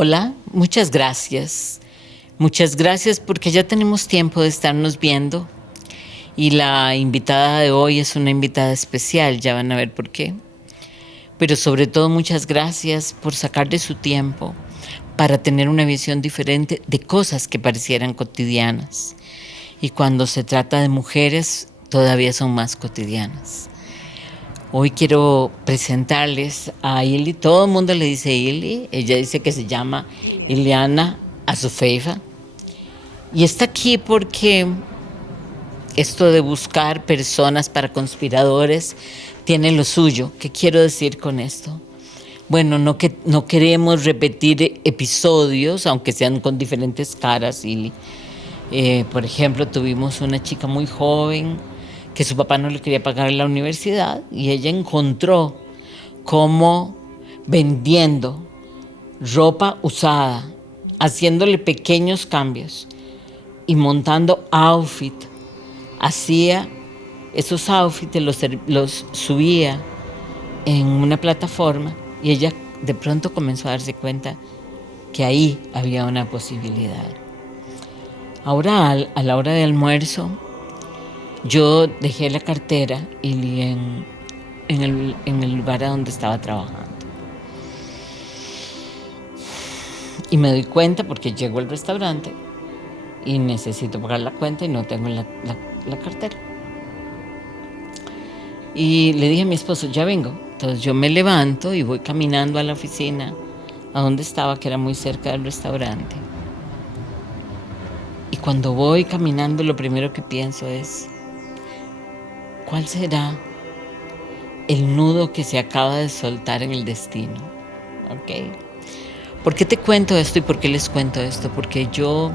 Hola, muchas gracias. Muchas gracias porque ya tenemos tiempo de estarnos viendo y la invitada de hoy es una invitada especial, ya van a ver por qué. Pero sobre todo muchas gracias por sacar de su tiempo para tener una visión diferente de cosas que parecieran cotidianas. Y cuando se trata de mujeres, todavía son más cotidianas. Hoy quiero presentarles a Ili. Todo el mundo le dice Ili. Ella dice que se llama Ileana Azufeifa. Y está aquí porque esto de buscar personas para conspiradores tiene lo suyo. ¿Qué quiero decir con esto? Bueno, no queremos repetir episodios, aunque sean con diferentes caras. Ili. Por ejemplo, tuvimos una chica muy joven que su papá no le quería pagar en la universidad y ella encontró cómo vendiendo ropa usada, haciéndole pequeños cambios y montando outfit, hacía esos outfits, los subía en una plataforma y ella de pronto comenzó a darse cuenta que ahí había una posibilidad. Ahora a la hora de almuerzo yo dejé la cartera y en el lugar a donde estaba trabajando. Y me doy cuenta porque llego al restaurante y necesito pagar la cuenta y no tengo la cartera. Y le dije a mi esposo, ya vengo. Entonces yo me levanto y voy caminando a la oficina a donde estaba, que era muy cerca del restaurante. Y cuando voy caminando, lo primero que pienso es, ¿cuál será el nudo que se acaba de soltar en el destino? ¿Okay? ¿Por qué te cuento esto y por qué les cuento esto? Porque yo,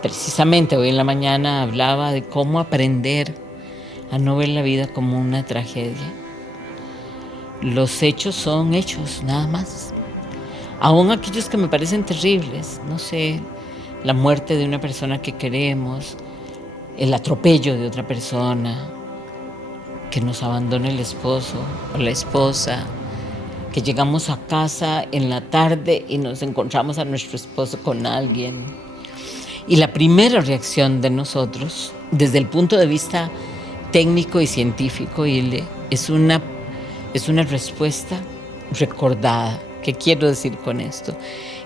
precisamente hoy en la mañana, hablaba de cómo aprender a no ver la vida como una tragedia. Los hechos son hechos, nada más. Aún aquellos que me parecen terribles, no sé, la muerte de una persona que queremos, el atropello de otra persona, que nos abandone el esposo o la esposa, que llegamos a casa en la tarde y nos encontramos a nuestro esposo con alguien. Y la primera reacción de nosotros, desde el punto de vista técnico y científico, es una respuesta recordada. ¿Qué quiero decir con esto?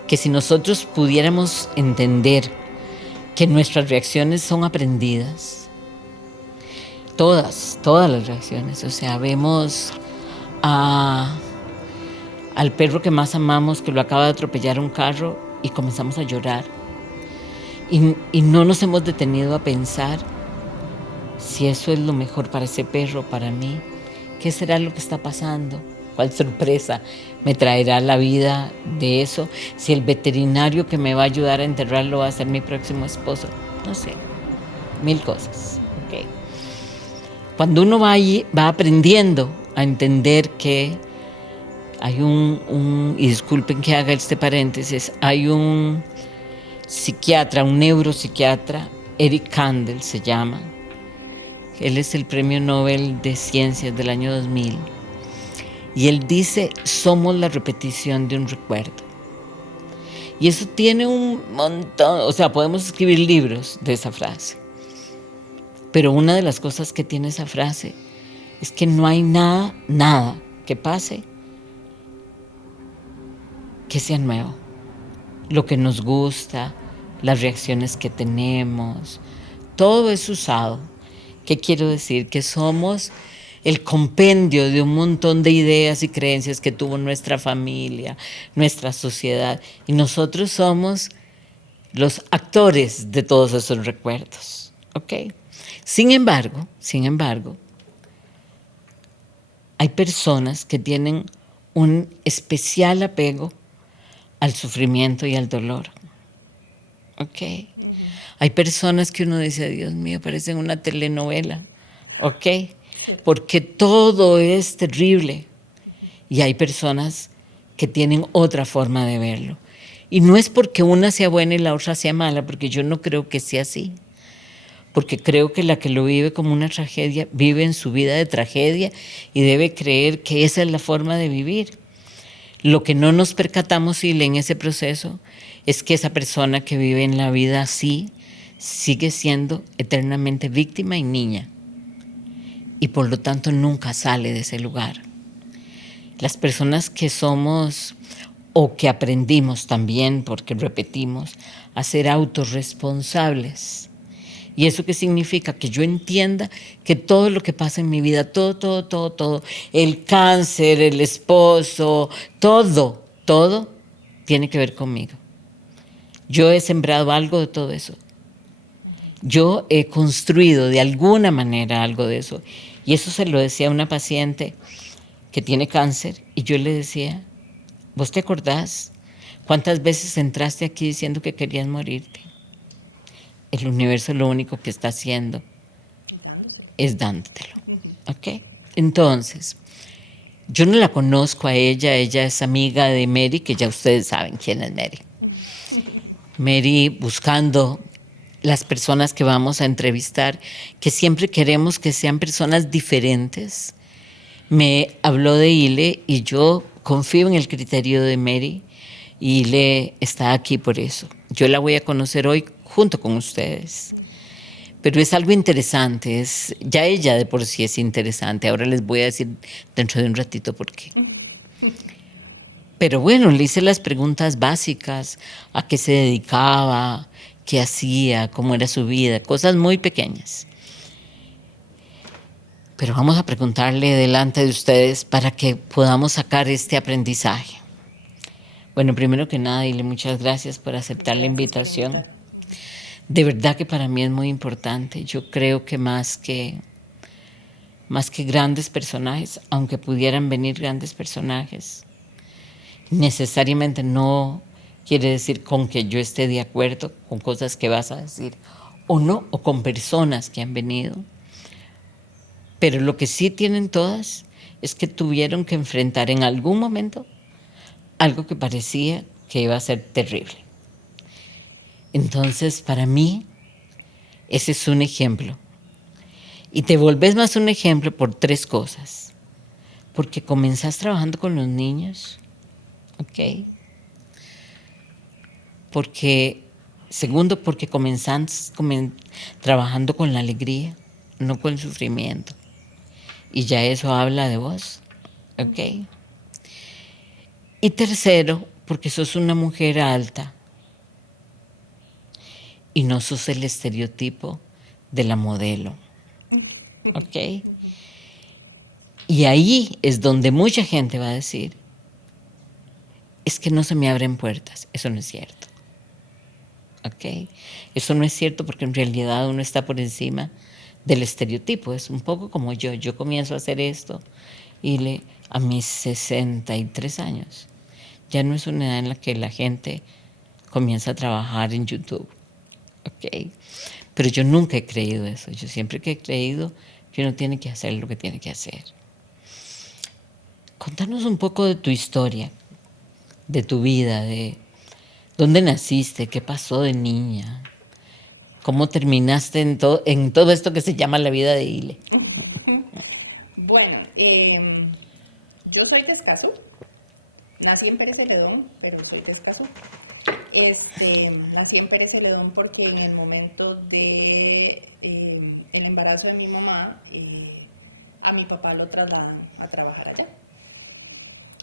Que si nosotros pudiéramos entender que nuestras reacciones son aprendidas, todas las reacciones, o sea, vemos al perro que más amamos que lo acaba de atropellar un carro y comenzamos a llorar y no nos hemos detenido a pensar si eso es lo mejor para ese perro, para mí. ¿Qué será lo que está pasando? ¿Cuál sorpresa me traerá la vida de eso? Si el veterinario que me va a ayudar a enterrarlo va a ser mi próximo esposo. No sé, mil cosas. Okay. Cuando uno va aprendiendo a entender que hay y disculpen que haga este paréntesis, hay un psiquiatra, un neuropsiquiatra, Eric Kandel se llama. Él es el Premio Nobel de Ciencias del año 2000. Y él dice, somos la repetición de un recuerdo. Y eso tiene un montón, o sea, podemos escribir libros de esa frase. Pero una de las cosas que tiene esa frase es que no hay nada que pase que sea nuevo. Lo que nos gusta, las reacciones que tenemos, todo es usado. ¿Qué quiero decir? Que somos el compendio de un montón de ideas y creencias que tuvo nuestra familia, nuestra sociedad. Y nosotros somos los actores de todos esos recuerdos. ¿Ok? Sin embargo, hay personas que tienen un especial apego al sufrimiento y al dolor. ¿Ok? Hay personas que uno dice, Dios mío, parecen una telenovela. ¿Ok? Cierto. Porque todo es terrible. Y hay personas que tienen otra forma de verlo. Y no es porque una sea buena y la otra sea mala, porque yo no creo que sea así. Porque creo que la que lo vive como una tragedia, vive en su vida de tragedia y debe creer que esa es la forma de vivir. Lo que no nos percatamos, y en ese proceso, es que esa persona que vive en la vida así sigue siendo eternamente víctima y niña. Y por lo tanto nunca sale de ese lugar. Las personas que somos o que aprendimos también, porque repetimos, a ser autorresponsables. ¿Y eso qué significa? Que yo entienda que todo lo que pasa en mi vida, todo, el cáncer, el esposo, todo tiene que ver conmigo. Yo he sembrado algo de todo eso. Yo he construido de alguna manera algo de eso. Y eso se lo decía a una paciente que tiene cáncer, y yo le decía, ¿vos te acordás cuántas veces entraste aquí diciendo que querías morirte? El universo lo único que está haciendo es dándotelo. ¿Ok? Entonces, yo no la conozco a ella es amiga de Mary, que ya ustedes saben quién es Mary. Mary, buscando las personas que vamos a entrevistar, que siempre queremos que sean personas diferentes, me habló de Ile, y yo confío en el criterio de Mary, y Ile está aquí por eso. Yo la voy a conocer hoy junto con ustedes. Pero es algo interesante, ya ella de por sí es interesante. Ahora les voy a decir dentro de un ratito por qué. Pero bueno, le hice las preguntas básicas: a qué se dedicaba, qué hacía, cómo era su vida, cosas muy pequeñas. Pero vamos a preguntarle delante de ustedes para que podamos sacar este aprendizaje. Bueno, primero que nada, Ile, muchas gracias por aceptar la invitación. Por invitar. De verdad que para mí es muy importante. Yo creo que más que grandes personajes, aunque pudieran venir grandes personajes, necesariamente no quiere decir con que yo esté de acuerdo con cosas que vas a decir o no, o con personas que han venido. Pero lo que sí tienen todas es que tuvieron que enfrentar en algún momento algo que parecía que iba a ser terrible. Entonces, para mí, ese es un ejemplo. Y te volvés más un ejemplo por 3 cosas. Porque comenzás trabajando con los niños, ¿ok? Porque, segundo, porque comenzás trabajando con la alegría, no con el sufrimiento. Y ya eso habla de vos, ¿ok? Y tercero, porque sos una mujer alta y no sos el estereotipo de la modelo, ¿ok? Y ahí es donde mucha gente va a decir, es que no se me abren puertas. Eso no es cierto, ¿ok? Eso no es cierto, porque en realidad uno está por encima del estereotipo. Es un poco como yo. Yo comienzo a hacer esto y a mis 63 años ya no es una edad en la que la gente comienza a trabajar en YouTube, ¿ok? Pero yo nunca he creído eso. Yo siempre que he creído que uno tiene que hacer lo que tiene que hacer. Contanos un poco de tu historia, de tu vida, de dónde naciste, qué pasó de niña, cómo terminaste en todo esto que se llama la vida de Ile. Bueno, yo soy de Escazú. Nací en Pérez Celedón, pero soy de Escazú. Nací en Pérez Celedón porque en el momento de el embarazo de mi mamá, a mi papá lo trasladan a trabajar allá.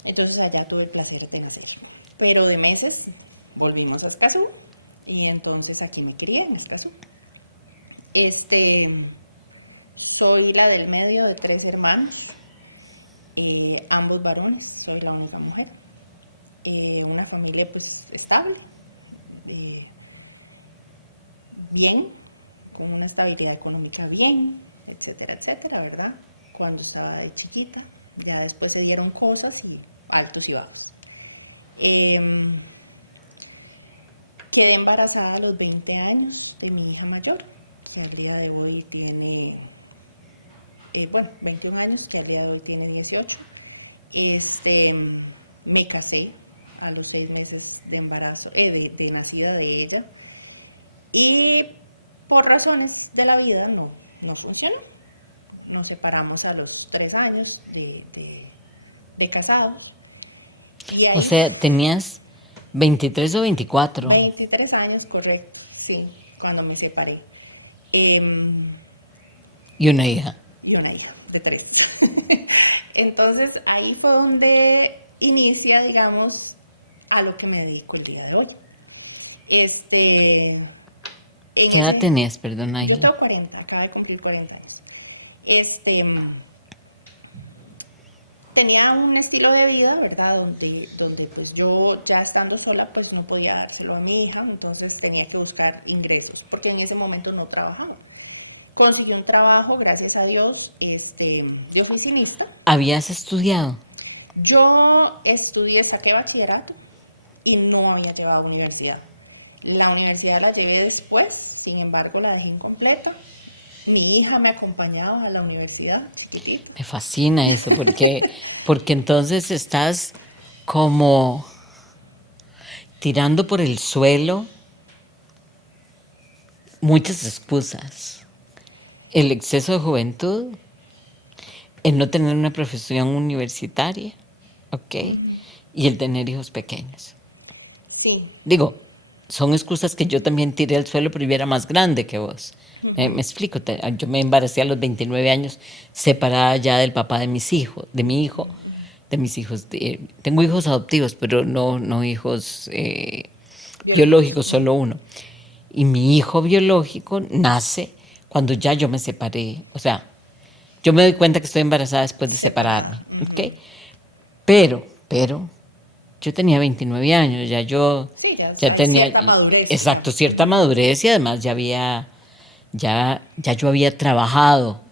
Entonces allá tuve el placer de nacer. Pero de meses volvimos a Escazú y entonces aquí me crié en Escazú. Soy la del medio de 3 hermanos, ambos varones, soy la única mujer. Una familia pues estable, bien, con una estabilidad económica bien, etcétera, etcétera, ¿verdad? Cuando estaba de chiquita, ya después se dieron cosas y altos y bajos. Quedé embarazada a los 20 años de mi hija mayor, que al día de hoy tiene, 21 años, que al día de hoy tiene 18. Me casé a los 6 meses de embarazo, de nacida de ella, y por razones de la vida no funcionó. Nos separamos a los 3 años de casados Y ahí O sea, tenías 23 o 24. 23 años, correcto, sí, cuando me separé. Em, Y una hija. y una hija de 3. Entonces ahí fue donde inicia, digamos, a lo que me dedico el día de hoy. En ¿Qué edad ese, tenés, perdona? yo tengo 40, acabo de cumplir 40 años. Tenía un estilo de vida, ¿verdad? Donde pues yo ya estando sola pues no podía dárselo a mi hija, entonces tenía que buscar ingresos, porque en ese momento no trabajaba. Conseguí un trabajo, gracias a Dios, de oficinista. ¿Habías estudiado? Yo estudié, saqué bachillerato y no había llevado a universidad. La universidad la llevé después, sin embargo la dejé incompleta. Mi hija me acompañaba a la universidad, chiquitita. Me fascina eso, porque entonces estás como tirando por el suelo muchas excusas. El exceso de juventud, el no tener una profesión universitaria, ¿ok? Y el tener hijos pequeños. Sí. Digo, son excusas que yo también tiré al suelo, pero yo era más grande que vos. Me explico, yo me embaracé a los 29 años, separada ya del papá de mis hijos, de mi hijo, de mis hijos. Tengo hijos adoptivos, pero no hijos biológicos, solo uno. Y mi hijo biológico nace cuando ya yo me separé. O sea, yo me doy cuenta que estoy embarazada después de separada. ¿Okay? Pero, yo tenía 29 años, ya yo... Sí, ya hay tenía, cierta madurez. Exacto, digamos. cierta madurez, y además ya yo había trabajado.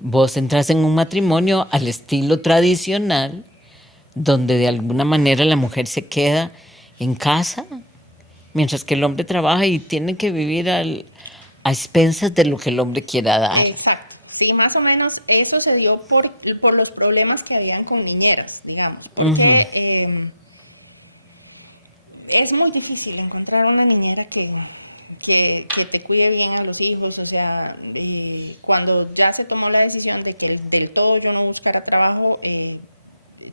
Vos entras en un matrimonio al estilo tradicional, donde de alguna manera la mujer se queda en casa, mientras que el hombre trabaja y tiene que vivir a expensas de lo que el hombre quiera dar. Exacto, sí, más o menos eso se dio por los problemas que habían con niñeras, digamos, porque es muy difícil encontrar una niñera que te cuide bien a los hijos. O sea, cuando ya se tomó la decisión de que del todo yo no buscara trabajo,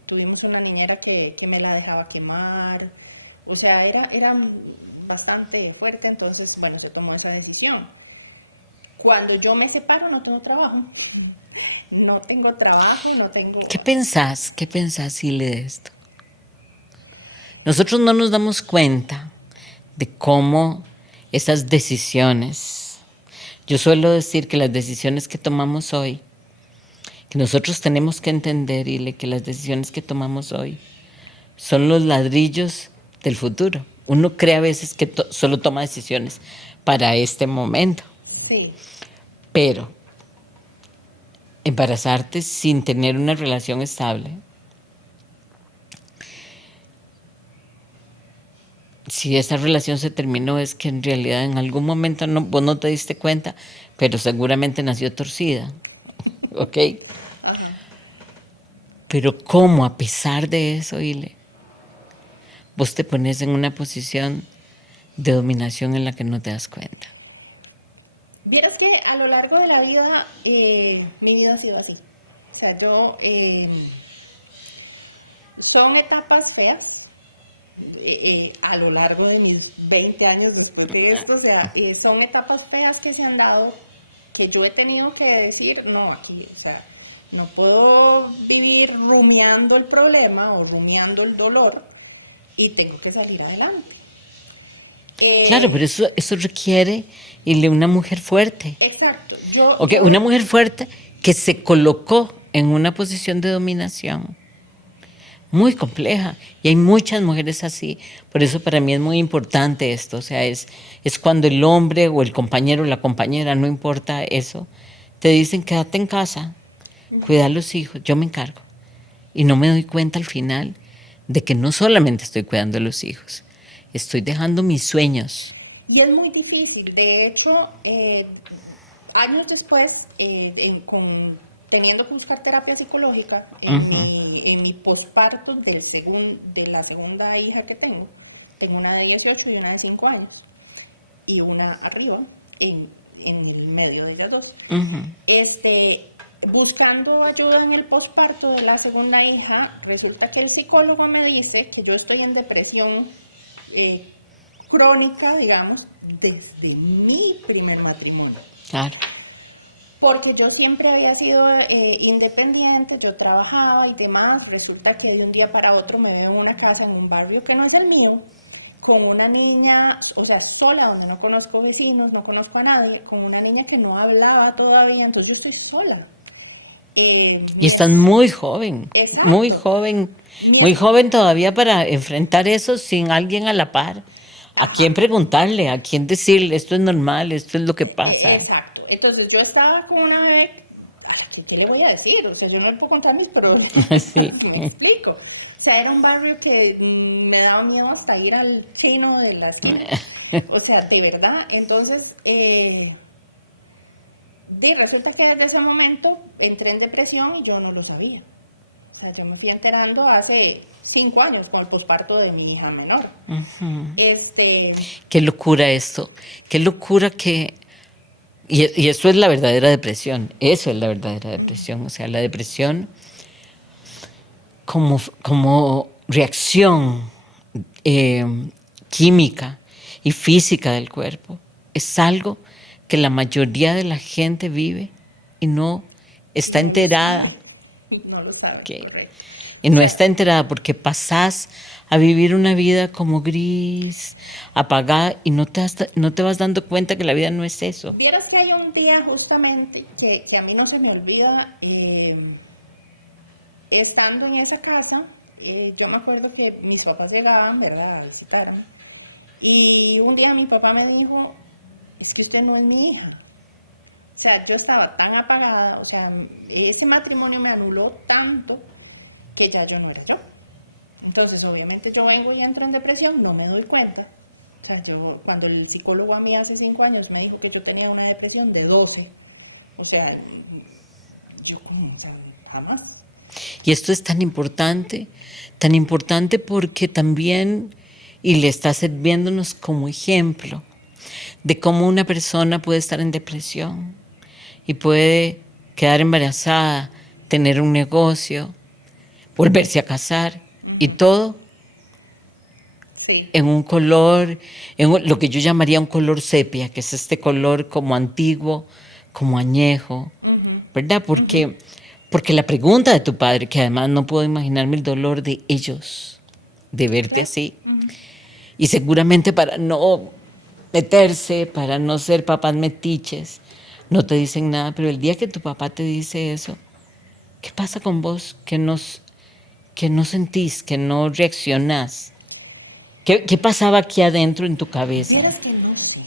tuvimos una niñera que me la dejaba quemar. O sea, era bastante fuerte, entonces, bueno, se tomó esa decisión. Cuando yo me separo, no tengo trabajo. No tengo trabajo, no tengo... ¿Qué pensás, Ile, de esto? Nosotros no nos damos cuenta de cómo esas decisiones, yo suelo decir que las decisiones que tomamos hoy, que nosotros tenemos que entender, Ile, que las decisiones que tomamos hoy son los ladrillos del futuro. Uno cree a veces que solo toma decisiones para este momento. Sí. Pero embarazarte sin tener una relación estable, si esa relación se terminó, es que en realidad en algún momento vos no te diste cuenta, pero seguramente nació torcida. ¿Ok? Ajá. Pero ¿cómo a pesar de eso, Ile, vos te pones en una posición de dominación en la que no te das cuenta? Vieras que a lo largo de la vida, mi vida ha sido así. O sea, son etapas feas. A lo largo de mis 20 años después de esto, o sea, son etapas feas que se han dado, que yo he tenido que decir, no, aquí, o sea, no puedo vivir rumiando el problema o rumiando el dolor, y tengo que salir adelante. Claro, pero eso requiere una mujer fuerte. Exacto. Una mujer fuerte que se colocó en una posición de dominación muy compleja, y hay muchas mujeres así. Por eso para mí es muy importante esto. O sea, es cuando el hombre o el compañero o la compañera, no importa eso, te dicen quédate en casa, cuida a los hijos, yo me encargo. Y no me doy cuenta al final de que no solamente estoy cuidando a los hijos, estoy dejando mis sueños. Y es muy difícil. De hecho, años después, teniendo que buscar terapia psicológica, en mi posparto de la segunda hija que tengo una de 18 y una de 5 años, y una arriba, en el medio de ellas dos. buscando ayuda en el posparto de la segunda hija, resulta que el psicólogo me dice que yo estoy en depresión crónica, digamos, desde mi primer matrimonio. Claro. Porque yo siempre había sido independiente, yo trabajaba y demás. Resulta que de un día para otro me veo en una casa en un barrio que no es el mío, con una niña, o sea, sola, donde no conozco vecinos, no conozco a nadie, con una niña que no hablaba todavía, entonces yo estoy sola. Y estás muy joven. Exacto. Muy joven. Muy joven todavía para enfrentar eso sin alguien a la par. ¿A quién preguntarle? ¿A quién decirle esto es normal, esto es lo que pasa? Exacto. Entonces yo estaba con una bebé a la que ¿qué le voy a decir? O sea, yo no le puedo contar mis problemas. Sí. Me explico. O sea, era un barrio que me daba miedo hasta ir al chino de la esquina. O sea, de verdad. Entonces, resulta que desde ese momento entré en depresión y yo no lo sabía. O sea, yo me fui enterando hace 5 años con el posparto de mi hija menor. Uh-huh. Qué locura esto. Qué locura que... Y esto es la verdadera depresión. Eso es la verdadera depresión. Uh-huh. O sea, la depresión como reacción química y física del cuerpo es algo que la mayoría de la gente vive y no está enterada. No lo sabe, correcto. Y no está enterada porque pasás a vivir una vida como gris, apagada, y no te vas dando cuenta que la vida no es eso. Vieras que hay un día justamente que a mí no se me olvida, estando en esa casa, yo me acuerdo que mis papás llegaban, ¿verdad?, a visitarme, y un día mi papá me dijo, es que usted no es mi hija. O sea, yo estaba tan apagada, o sea, ese matrimonio me anuló tanto que ya yo no era yo. Entonces, obviamente yo vengo y entro en depresión, no me doy cuenta. O sea, cuando el psicólogo a mí hace 5 años me dijo que yo tenía una depresión de 12, o sea, yo como, o sea, jamás. Y esto es tan importante porque también, y le está sirviéndonos como ejemplo de cómo una persona puede estar en depresión y puede quedar embarazada, tener un negocio, volverse a casar, uh-huh, y todo sí, en un color, lo que yo llamaría un color sepia, que es este color como antiguo, como añejo, uh-huh, ¿verdad? Porque la pregunta de tu padre, que además no puedo imaginarme el dolor de ellos, de verte así, uh-huh, y seguramente para no meterse, para no ser papás metiches, no te dicen nada, pero el día que tu papá te dice eso, ¿qué pasa con vos? Que no sentís, que no reaccionás. ¿Qué pasaba aquí adentro en tu cabeza? Vieras que no sé.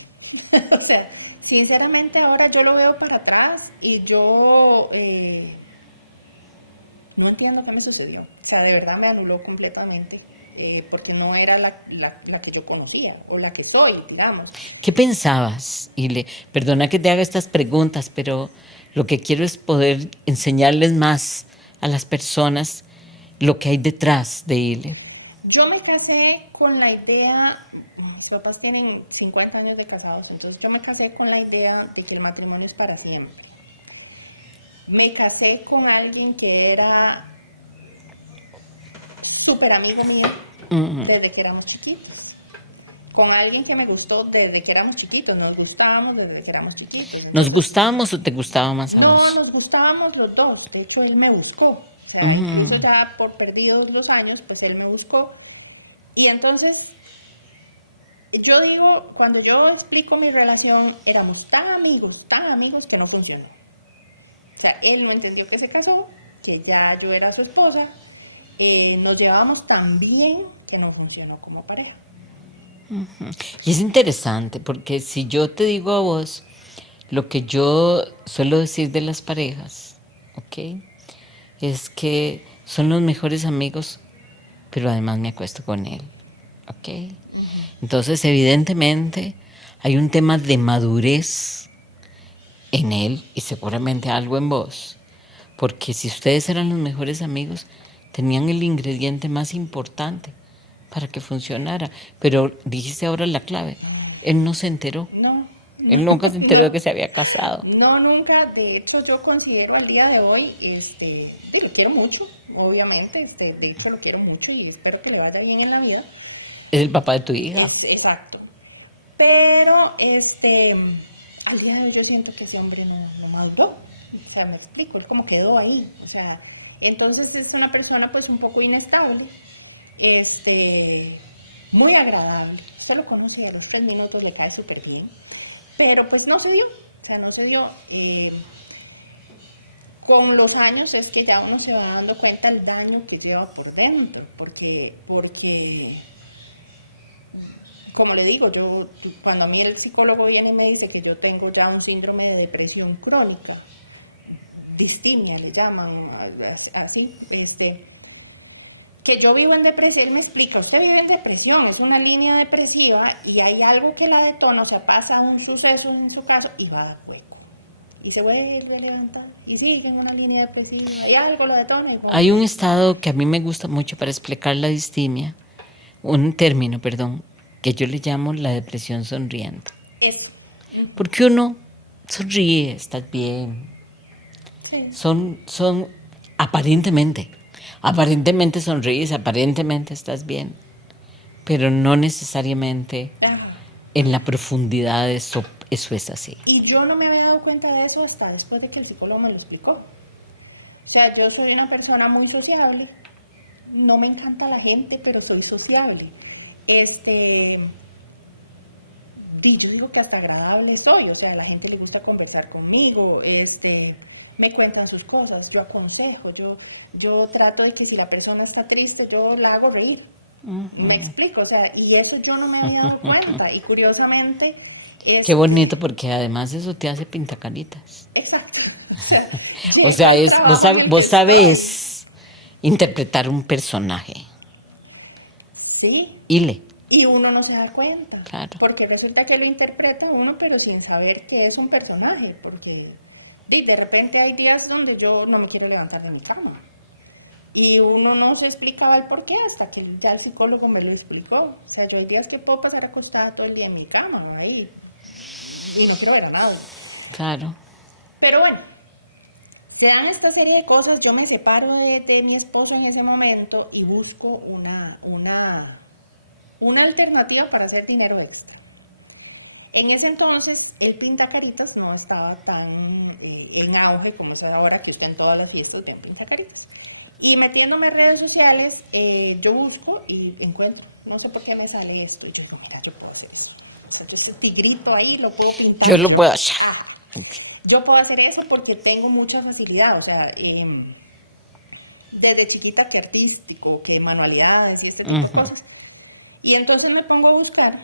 O sea, sinceramente ahora yo lo veo para atrás y yo no entiendo qué me sucedió. O sea, de verdad me anuló completamente. Porque no era la que yo conocía o la que soy, digamos. ¿Qué pensabas, Ile? Perdona que te haga estas preguntas, pero lo que quiero es poder enseñarles más a las personas lo que hay detrás de Ile. Yo me casé con la idea, mis papás tienen 50 años de casados, entonces yo me casé con la idea de que el matrimonio es para siempre. Me casé con alguien que era súper amigo mío, uh-huh, desde que éramos chiquitos. Con alguien que me gustó desde que éramos chiquitos. Nos gustábamos desde que éramos chiquitos. Entonces, ¿nos gustábamos o te gustaba más? No, nos gustábamos los dos. De hecho, él me buscó. O sea, uh-huh, incluso ya por perdidos los años, pues él me buscó. Y entonces, yo digo, cuando yo explico mi relación, éramos tan amigos que no funcionó. O sea, él no entendió que se casó, que ya yo era su esposa. Nos llevábamos tan bien que no funcionó como pareja. Uh-huh. Y es interesante porque si yo te digo a vos lo que yo suelo decir de las parejas, ¿ok? Es que son los mejores amigos, pero además me acuesto con él, ¿ok? Uh-huh. Entonces, evidentemente, hay un tema de madurez en él y seguramente algo en vos, porque si ustedes eran los mejores amigos, tenían el ingrediente más importante para que funcionara. Pero dijiste ahora la clave, él no se enteró. No, Él nunca se enteró de que se había casado. No, nunca. De hecho, yo considero al día de hoy, lo quiero mucho, obviamente. De hecho, lo quiero mucho y espero que le vaya bien en la vida. Es el papá de tu hija. Es exacto. Pero, al día de hoy yo siento que ese hombre no maduró. O sea, me explico, él como quedó ahí. O sea, entonces es una persona pues un poco inestable, muy agradable. Usted lo conoce y a los 3 minutos le cae súper bien. Pero pues no se dio, o sea, no se dio. Con los años es que ya uno se va dando cuenta el daño que lleva por dentro, porque como le digo, cuando a mí el psicólogo viene y me dice que yo tengo ya un síndrome de depresión crónica, distimia le llaman, así, que yo vivo en depresión, él me explica, usted vive en depresión, es una línea depresiva y hay algo que la detona, o sea, pasa un suceso en su caso y va a hueco. Y se vuelve a levantar y sigue en una línea depresiva y algo lo detona y ¡pum! Hay un estado que a mí me gusta mucho para explicar la distimia, un término, perdón, que yo le llamo la depresión sonriente. Eso. Porque uno sonríe, estás bien. Sí. Son aparentemente sonríes, aparentemente estás bien, pero no necesariamente Ajá. en la profundidad de eso es así. Y yo no me había dado cuenta de eso hasta después de que el psicólogo me lo explicó. O sea, yo soy una persona muy sociable, no me encanta la gente, pero soy sociable. Yo digo que hasta agradable soy, o sea, a la gente le gusta conversar conmigo, me cuentan sus cosas, yo aconsejo, yo trato de que si la persona está triste, yo la hago reír. Me explico, o sea, y eso yo no me había dado cuenta, y curiosamente... Qué bonito, porque además eso te hace pintacaritas. Exacto, o sea, llego al trabajo en el que estoy. Vos sabés interpretar un personaje. Sí. Y uno no se da cuenta, claro. Porque resulta que lo interpreta uno, pero sin saber que es un personaje, porque de repente hay días donde yo no me quiero levantar de mi cama, y uno no se explicaba el por qué hasta que ya el psicólogo me lo explicó. O sea, yo hay días que puedo pasar acostada todo el día en mi cama, ahí, y no quiero ver a nadie. Claro. Pero bueno, se dan esta serie de cosas, yo me separo de mi esposo en ese momento y busco una alternativa para hacer dinero extra. En ese entonces el pintacaritas no estaba tan en auge como es ahora, que usted en todas las fiestas ve un pintacaritas. Y metiéndome en redes sociales, yo busco y encuentro, no sé por qué me sale esto, y yo digo, mira, yo puedo hacer eso. O sea, yo ese tigrito ahí lo puedo pintar. Yo lo puedo hacer. Ajá. Yo puedo hacer eso porque tengo mucha facilidad, o sea, desde chiquita que artístico, que manualidades y este tipo de cosas. Y entonces me pongo a buscar.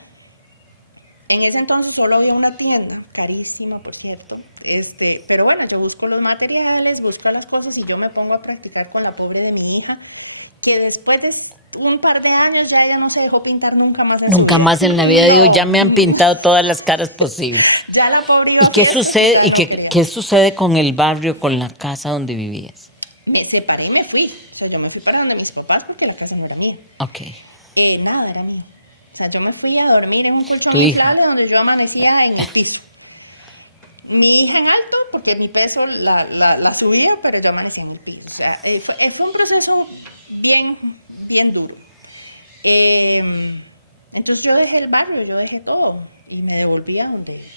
En ese entonces solo había una tienda, carísima por cierto, pero bueno, yo busco los materiales, busco las cosas y yo me pongo a practicar con la pobre de mi hija, que después de un par de años ya ella no se dejó pintar nunca más en su vida. Nunca más en la vida, no. Digo, ya me han pintado todas las caras posibles. Ya la pobre iba a fiestas y ya no quería. ¿Qué sucede con el barrio, con la casa donde vivías? Me separé y me fui, o sea, yo me fui para donde mis papás porque la casa no era mía. Ok. Nada era mío. O sea, yo me fui a dormir en un colchón inflable donde yo amanecía en el piso. Mi hija en alto, porque mi peso la subía, pero yo amanecía en el piso. O sea, fue un proceso bien, bien duro. Entonces yo dejé el barrio, yo dejé todo y me devolví a donde...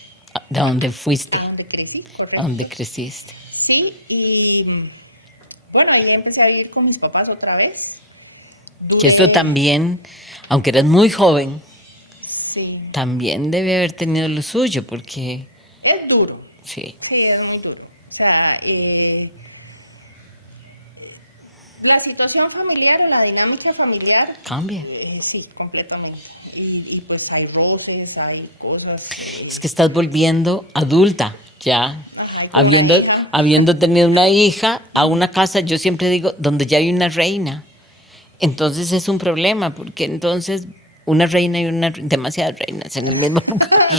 ¿De dónde fuiste? A donde crecí, correcto. A donde creciste. Sí, y bueno, ahí empecé a vivir con mis papás otra vez. Eso también, aunque eras muy joven, sí, también debe haber tenido lo suyo, porque... Es duro. Sí. Sí, es muy duro. O sea, la situación familiar o la dinámica familiar... Cambia. Sí, completamente. Y pues hay roces, hay cosas... Es que estás volviendo adulta ya. Ajá, y con una hija. Habiendo tenido una hija, a una casa, yo siempre digo, donde ya hay una reina. Entonces es un problema, porque entonces una reina y demasiadas reinas en el mismo.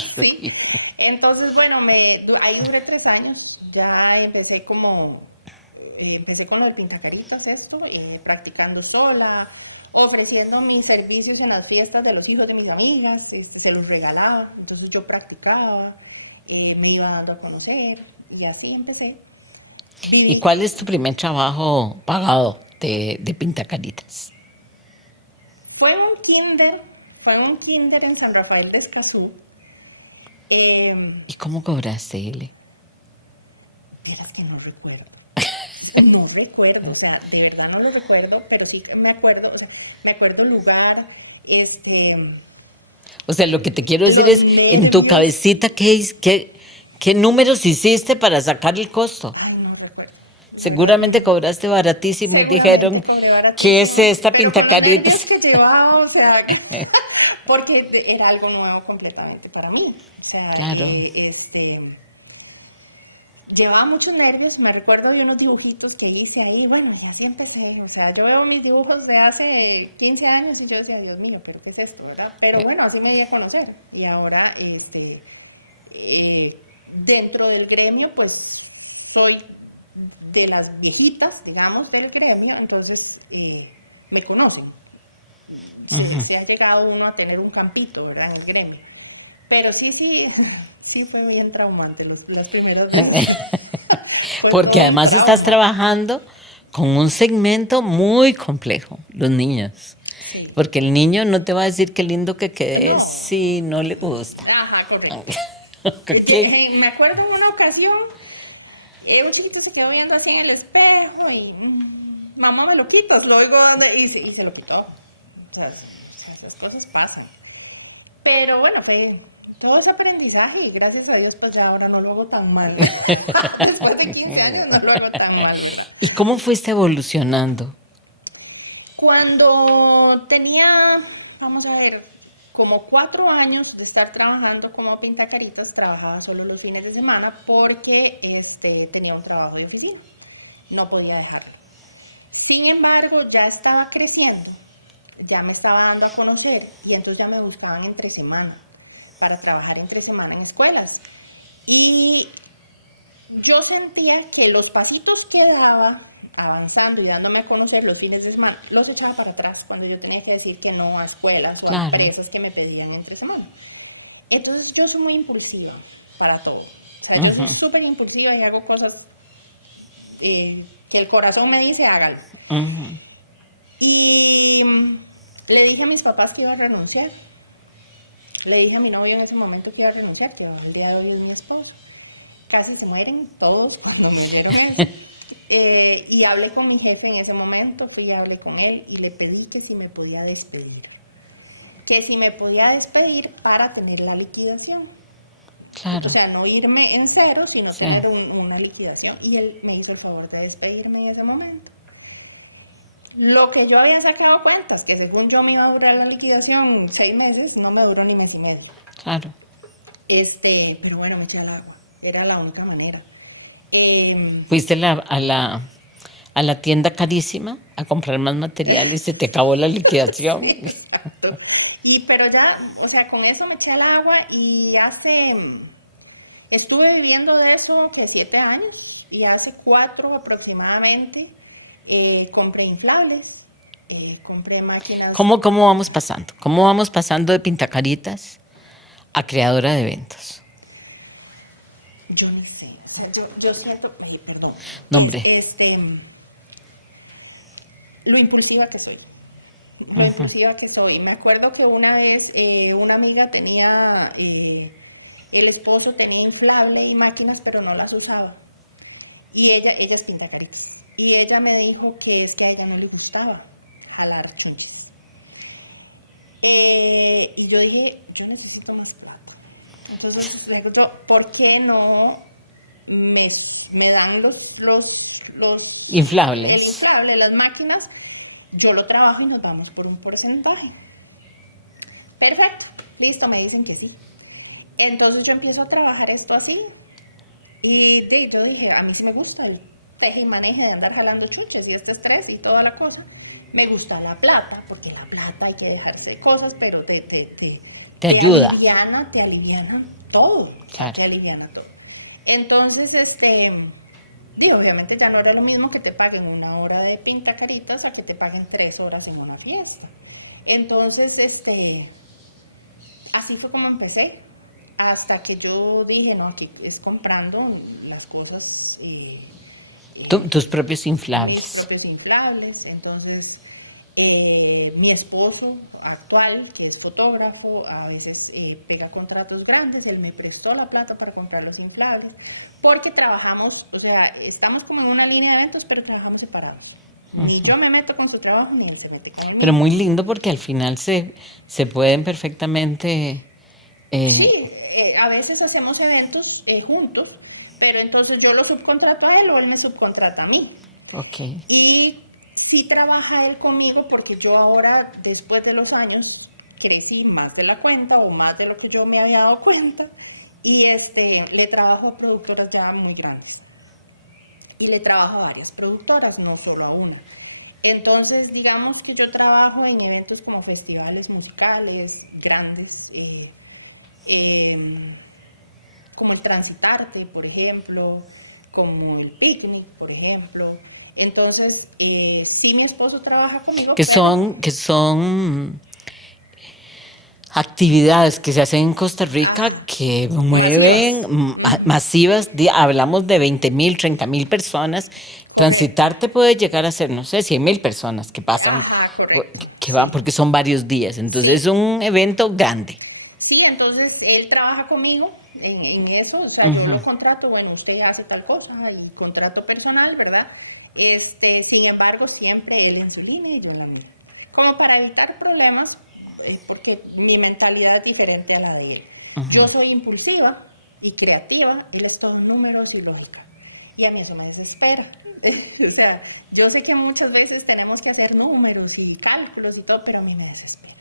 Sí, entonces bueno, ahí duré 3 años, ya empecé como empecé con lo del pintacaritas, practicando sola, ofreciendo mis servicios en las fiestas de los hijos de mis amigas, se los regalaba, entonces yo practicaba, me iba dando a conocer y así empecé. ¿Y cuál es tu primer trabajo pagado de pintacaritas? Fue en un kinder en San Rafael de Escazú. ¿Y cómo cobraste, Eli? Vieras que no recuerdo. No recuerdo, o sea, de verdad no lo recuerdo, pero sí me acuerdo, o sea, me acuerdo lugar, O sea, lo que te quiero decir los es, en tu nervios. cabecita, ¿qué números hiciste para sacar el costo? Ay, no recuerdo. Seguramente verdad, cobraste baratísimo. Seguramente Dijeron, cobré baratísimo. ¿qué es esta pero con los pintacaritas? nervios que llevaba, o sea, porque era algo nuevo completamente para mí. O sea, Claro. llevaba muchos nervios. Me recuerdo de unos dibujitos que hice ahí. Bueno, y así empecé. O sea, yo veo mis dibujos de hace 15 años y yo decía, Dios mío, ¿pero qué es esto, verdad? Pero bueno, así me di a conocer. Y ahora, dentro del gremio, pues soy de las viejitas, digamos, del gremio, entonces me conocen. Se ha llegado uno a tener un campito, ¿verdad? En el gremio. Pero sí fue bien traumante las primeras veces. Fue Porque todo un además trauma. estás trabajando con un segmento muy complejo, los niños. Sí. Porque el niño no te va a decir qué lindo que quede No. si no le gusta. Ajá, correcto. Me acuerdo en una ocasión, un chiquito se quedó viendo así en el espejo y mamá, me lo quitas, lo oigo y se lo quitó. O sea, esas cosas pasan. Pero bueno, fue todo ese aprendizaje y gracias a Dios pues ya ahora no lo hago tan mal. Después de 15 años no lo hago tan mal, ¿verdad? ¿Y cómo fuiste evolucionando? Cuando tenía, vamos a ver, como 4 años de estar trabajando como pintacaritas, trabajaba solo los fines de semana porque tenía un trabajo de oficina. No podía dejarlo. Sin embargo, ya estaba creciendo, ya me estaba dando a conocer y entonces ya me buscaban entre semana para trabajar entre semana en escuelas. Y yo sentía que los pasitos que daba avanzando y dándome a conocer los fines de semana, los echaba para atrás cuando yo tenía que decir que no a escuelas o a empresas que me pedían entre semana. Entonces yo soy muy impulsiva para todo. O sea, yo soy súper impulsiva y hago cosas que el corazón me dice, hágalo. Y le dije a mis papás que iba a renunciar. Le dije a mi novio en ese momento que iba a renunciar, que al día de hoy es mi esposo. Casi se mueren todos cuando me oyeron eso. Y hablé con mi jefe en ese momento, fui y hablé con él y le pedí que si me podía despedir. Que si me podía despedir para tener la liquidación. Claro. O sea, no irme en cero, sino tener una liquidación. Y él me hizo el favor de despedirme en ese momento. Lo que yo había sacado cuentas, que según yo me iba a durar la liquidación 6 meses, no me duró ni mes y medio. Claro. Pero bueno, me eché al agua. Era la única manera. Fuiste a la tienda carísima a comprar más materiales y se te acabó la liquidación. Sí, exacto. Pero ya, o sea, con eso me eché al agua y estuve viviendo de eso que 7 años y hace 4 aproximadamente compré inflables, compré máquinas. ¿Cómo vamos pasando? ¿Cómo vamos pasando de pintacaritas a creadora de eventos? Yo ni sé, o sea, yo siento, perdón, lo impulsiva que soy. Lo impulsiva que soy. Me acuerdo que una vez una amiga tenía, el esposo tenía inflable y máquinas, pero no las usaba. Y ella es pintacaritas. Y ella me dijo que es que a ella no le gustaba jalar chunchis. Y yo dije, yo necesito más plata. Entonces, yo, ¿por qué no me dan los inflables? El inflable, las máquinas, yo lo trabajo y nos vamos por un porcentaje. Perfecto, listo, me dicen que sí. Entonces yo empiezo a trabajar esto así. Y yo dije, a mí sí me gusta el teje y maneje de andar jalando chunches y este estrés y toda la cosa. Me gusta la plata, porque la plata hay que dejarse cosas, pero te aliviana todo. O sea, te aliviana todo. Entonces, Obviamente ya no era lo mismo que te paguen 1 hora de pintacaritas a que te paguen 3 horas en una fiesta. Entonces, así fue como empecé. Hasta que yo dije, no, aquí es comprando las cosas. Tus propios inflables. Mis propios inflables. Entonces, mi esposo actual, que es fotógrafo, a veces pega contratos grandes. Él me prestó la plata para comprar los inflables, porque trabajamos, o sea, estamos como en una línea de eventos, pero trabajamos separados. Ni yo me meto con su trabajo, ni él se mete con el mío. Pero muy lindo porque al final se pueden perfectamente... Sí, a veces hacemos eventos juntos, pero entonces yo lo subcontrato a él o él me subcontrata a mí. Ok. Y sí trabaja él conmigo porque yo ahora, después de los años, crecí más de la cuenta o más de lo que yo me había dado cuenta, y le trabajo a productoras ya muy grandes. Y le trabajo a varias productoras, no solo a una. Entonces, digamos que yo trabajo en eventos como festivales musicales grandes, como el Transitarte, por ejemplo, como el Picnic, por ejemplo. Entonces, sí, mi esposo trabaja conmigo, Que son actividades que se hacen en Costa Rica. Ajá. Que mueven masivas. Hablamos de 20,000, 30,000 personas. Correcto. Transitarte puede llegar a ser, no sé, 100,000 personas que pasan. Ajá, correcto. Que van, porque son varios días. Entonces sí. Es un evento grande. Sí, entonces él trabaja conmigo en eso, o sea, yo lo contrato, bueno, usted hace tal cosa y contrato personal, ¿verdad? Sin embargo, siempre él en su línea y yo en la mía. Como para evitar problemas, porque mi mentalidad es diferente a la de él. Yo soy impulsiva y creativa, él es todo números y lógica. Y a mí eso me desespera. O sea, yo sé que muchas veces tenemos que hacer números y cálculos y todo, pero a mí me desespera.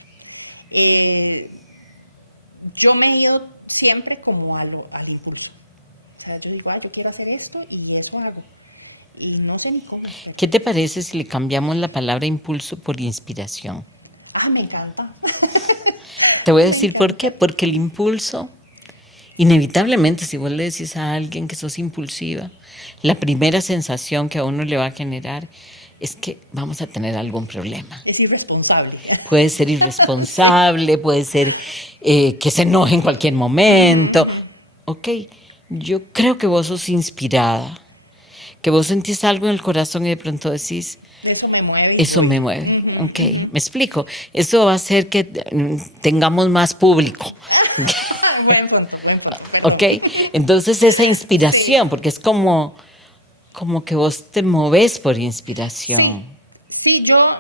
Yo me he ido siempre como al impulso. O sea, yo digo, yo quiero hacer esto y eso hago. Y no sé ni cómo. Pero... ¿Qué te parece si le cambiamos la palabra impulso por inspiración? Me encanta. Te voy a decir por qué. Porque el impulso, inevitablemente, si vos le decís a alguien que sos impulsiva, la primera sensación que a uno le va a generar es que vamos a tener algún problema. Es irresponsable. Puede ser irresponsable, sí. Puede ser que se enoje en cualquier momento. Ok, yo creo que vos sos inspirada, que vos sentís algo en el corazón y de pronto decís... Eso me mueve y eso voy. Me mueve, me explico. Eso va a hacer que tengamos más público. Buen punto, perdón. Ok, entonces esa inspiración, sí. Porque es como que vos te moves por inspiración. Sí, yo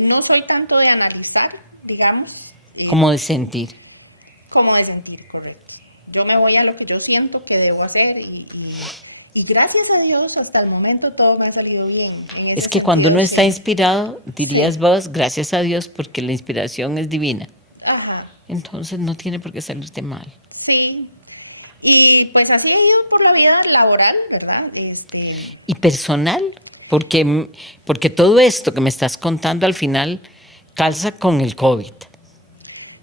no soy tanto de analizar, digamos. Como de sentir. Como de sentir, correcto. Yo me voy a lo que yo siento que debo hacer y gracias a Dios hasta el momento todo me ha salido bien. En ese es que sentido, cuando uno está inspirado, dirías vos, gracias a Dios, porque la inspiración es divina. Ajá. Entonces no tiene por qué salirte mal. Sí. Y pues así he ido por la vida laboral, ¿verdad? Y personal, porque todo esto que me estás contando al final calza con el COVID.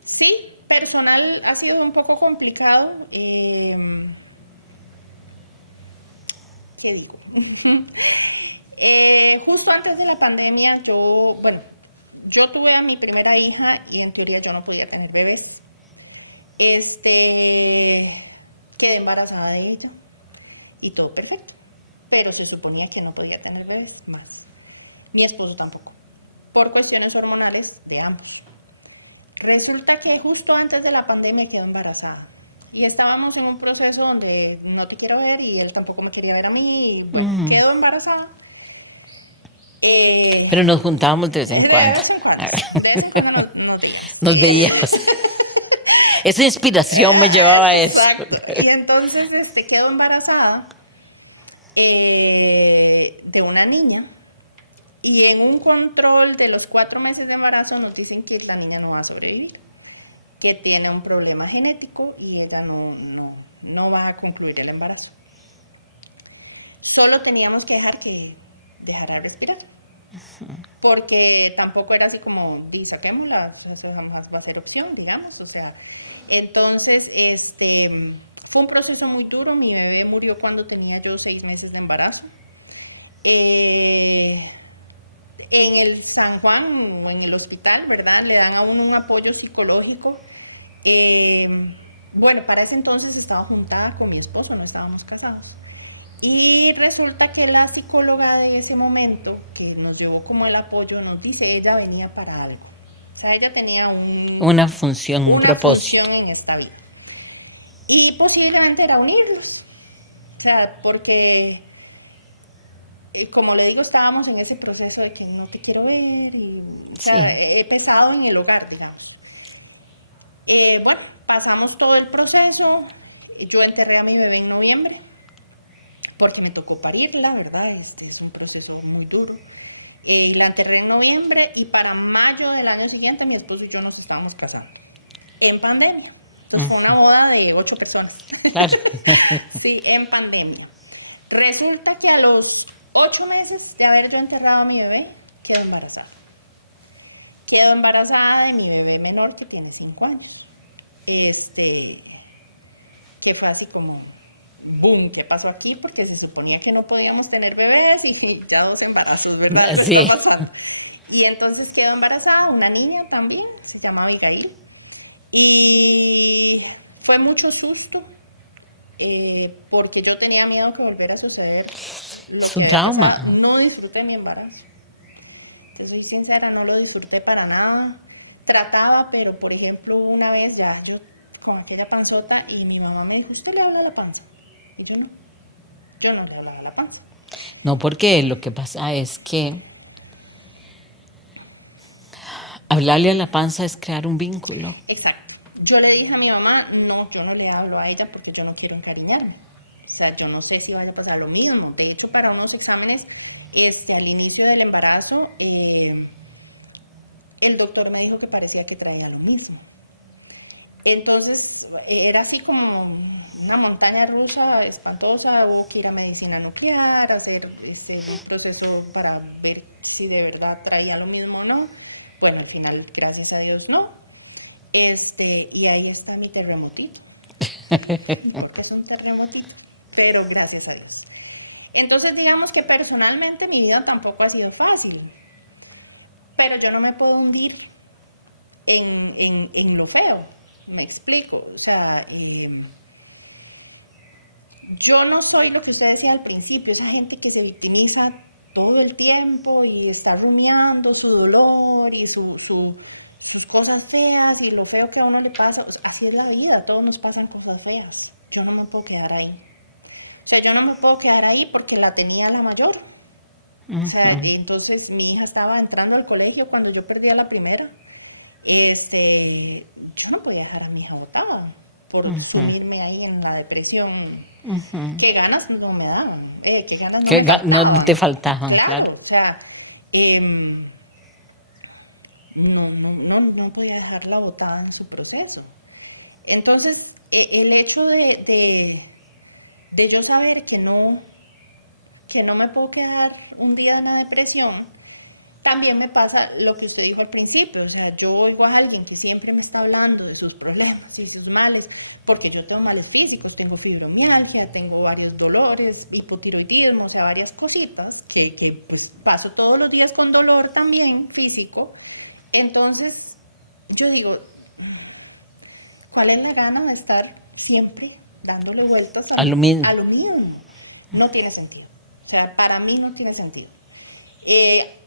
Sí, personal ha sido un poco complicado. ¿Qué digo? Justo antes de la pandemia, yo tuve a mi primera hija y en teoría yo no podía tener bebés. Quedé embarazada de ella y todo perfecto, pero se suponía que no podía tener bebés más. Mi esposo tampoco, por cuestiones hormonales de ambos. Resulta que justo antes de la pandemia quedó embarazada y estábamos en un proceso donde no te quiero ver y él tampoco me quería ver a mí y bueno, quedó embarazada. Pero nos juntábamos de vez en cuando. De vez en cuando nos veíamos. Nos veíamos. Esa inspiración me llevaba a eso. Exacto. Y entonces quedó embarazada de una niña y en un control de los 4 meses de embarazo nos dicen que la niña no va a sobrevivir, que tiene un problema genético y ella no va a concluir el embarazo. Solo teníamos que dejar que dejara respirar. Porque tampoco era así como, saquémosla, eso jamás va a ser opción, digamos, o sea, entonces, Fue un proceso muy duro. Mi bebé murió cuando tenía yo 6 meses de embarazo. En el San Juan o en el hospital, ¿verdad? Le dan a uno un apoyo psicológico. Bueno, para ese entonces estaba juntada con mi esposo, no estábamos casados. Y resulta que la psicóloga de ese momento, que nos llevó como el apoyo, nos dice, ella venía para algo. O sea, ella tenía una función, una función en esta vida. Y posiblemente era unirlos. O sea, porque, como le digo, estábamos en ese proceso de que no te quiero ver. Y, o sea, sí. He pesado en el hogar, digamos. Bueno, pasamos todo el proceso. Yo enterré a mi bebé en noviembre, porque me tocó parirla, ¿verdad? Es un proceso muy duro. Y la enterré en noviembre y para mayo del año siguiente mi esposo y yo nos estábamos casando. En pandemia. Entonces fue una boda de 8 personas. Claro. Sí, en pandemia. Resulta que a los 8 meses de haber yo enterrado a mi bebé, quedo embarazada. Quedo embarazada de mi bebé menor que tiene 5 años. Que fue así como, boom, ¿qué pasó aquí? Porque se suponía que no podíamos tener bebés y ya 2 embarazos, ¿verdad? Algo sí. Está pasando. Y entonces quedo embarazada, una niña también, se llama Abigail. Y fue mucho susto, porque yo tenía miedo que volviera a suceder lo que había pasado. No disfruté mi embarazo. Te soy sincera, no lo disfruté para nada. Trataba, pero por ejemplo, una vez ya yo con aquella panzota y mi mamá me dijo, ¿usted le habla a la panza? Y yo no le hablaba a la panza. No, porque lo que pasa es que hablarle a la panza es crear un vínculo. Exacto. Yo le dije a mi mamá, no, yo no le hablo a ella porque yo no quiero encariñarme. O sea, yo no sé si vaya a pasar lo mismo. De hecho, para unos exámenes, al inicio del embarazo, el doctor me dijo que parecía que traía lo mismo. Entonces, era así como una montaña rusa espantosa. Hubo que ir a medicina nuclear, hacer un proceso para ver si de verdad traía lo mismo o no. Bueno, al final, gracias a Dios, no. Y ahí está mi terremotito. Porque es un terremotito, pero gracias a Dios. Entonces, digamos que personalmente mi vida tampoco ha sido fácil. Pero yo no me puedo hundir en lo feo. Me explico. O sea, yo no soy lo que usted decía al principio, esa gente que se victimiza todo el tiempo y está rumiando su dolor y sus cosas feas y lo feo que a uno le pasa. O sea, así es la vida, a todos nos pasan cosas feas. Yo no me puedo quedar ahí. O sea, yo no me puedo quedar ahí porque la tenía la mayor. Uh-huh. O sea, entonces mi hija estaba entrando al colegio cuando yo perdí a la primera. Yo no podía dejar a mi hija botada por uh-huh. sumirme ahí en la depresión. Uh-huh. Qué ganas no me daban, qué ganas no me faltaban. No te faltaban. Claro, o sea, no podía dejarla botada en su proceso. Entonces, el hecho de yo saber que no me puedo quedar hundida en la depresión, también me pasa lo que usted dijo al principio. O sea, yo oigo a alguien que siempre me está hablando de sus problemas y sus males, porque yo tengo males físicos, tengo fibromialgia, tengo varios dolores, hipotiroidismo, o sea, varias cositas que pues paso todos los días con dolor también físico. Entonces, yo digo, ¿cuál es la gana de estar siempre dándole vueltas a lo mismo? No tiene sentido. O sea, para mí no tiene sentido.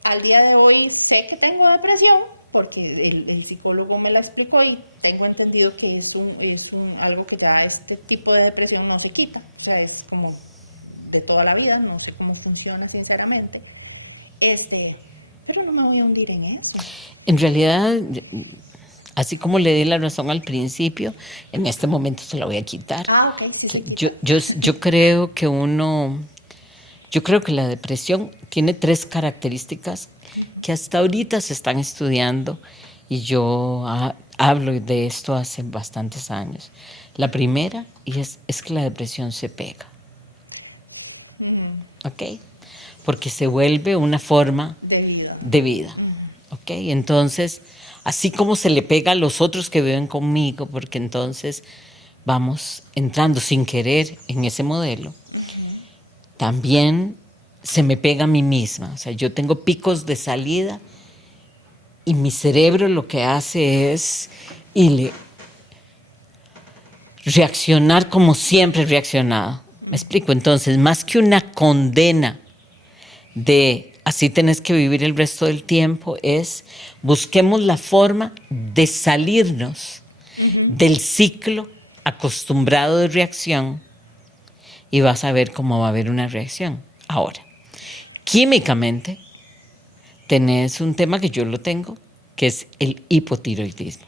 Al día de hoy sé que tengo depresión porque el psicólogo me la explicó y tengo entendido que es algo que ya este tipo de depresión no se quita. O sea, es como de toda la vida, no sé cómo funciona sinceramente. Pero no me voy a hundir en eso. En realidad, así como le di la razón al principio, en este momento se la voy a quitar. Ah, ok, sí se quita. Yo creo que yo creo que la depresión tiene 3 características uh-huh. que hasta ahorita se están estudiando y yo hablo de esto hace bastantes años. La primera es que la depresión se pega. Uh-huh. ¿Ok? Porque se vuelve una forma de vida. Uh-huh. ¿Ok? Entonces, así como se le pega a los otros que viven conmigo, porque entonces vamos entrando sin querer en ese modelo, también se me pega a mí misma. O sea, yo tengo picos de salida y mi cerebro lo que hace es reaccionar como siempre he reaccionado. ¿Me explico? Entonces, más que una condena de así tenés que vivir el resto del tiempo, es busquemos la forma de salirnos del ciclo acostumbrado de reacción y vas a ver cómo va a haber una reacción. Ahora, químicamente, tenés un tema que yo lo tengo, que es el hipotiroidismo.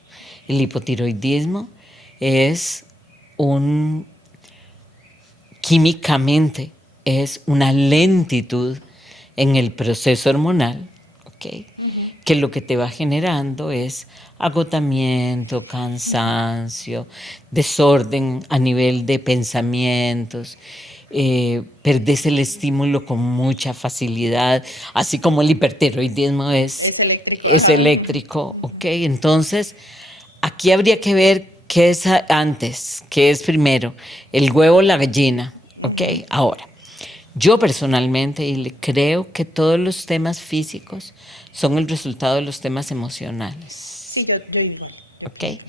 El hipotiroidismo es químicamente, es una lentitud en el proceso hormonal, ¿okay? Que lo que te va generando es agotamiento, cansancio, desorden a nivel de pensamientos, perdés el estímulo con mucha facilidad, así como el hipertiroidismo es eléctrico. Es eléctrico, ¿ok? Entonces, aquí habría que ver qué es antes, qué es primero, el huevo o la gallina, ¿ok? Ahora, yo personalmente creo que todos los temas físicos son el resultado de los temas emocionales. Sí, yo igual. Okay.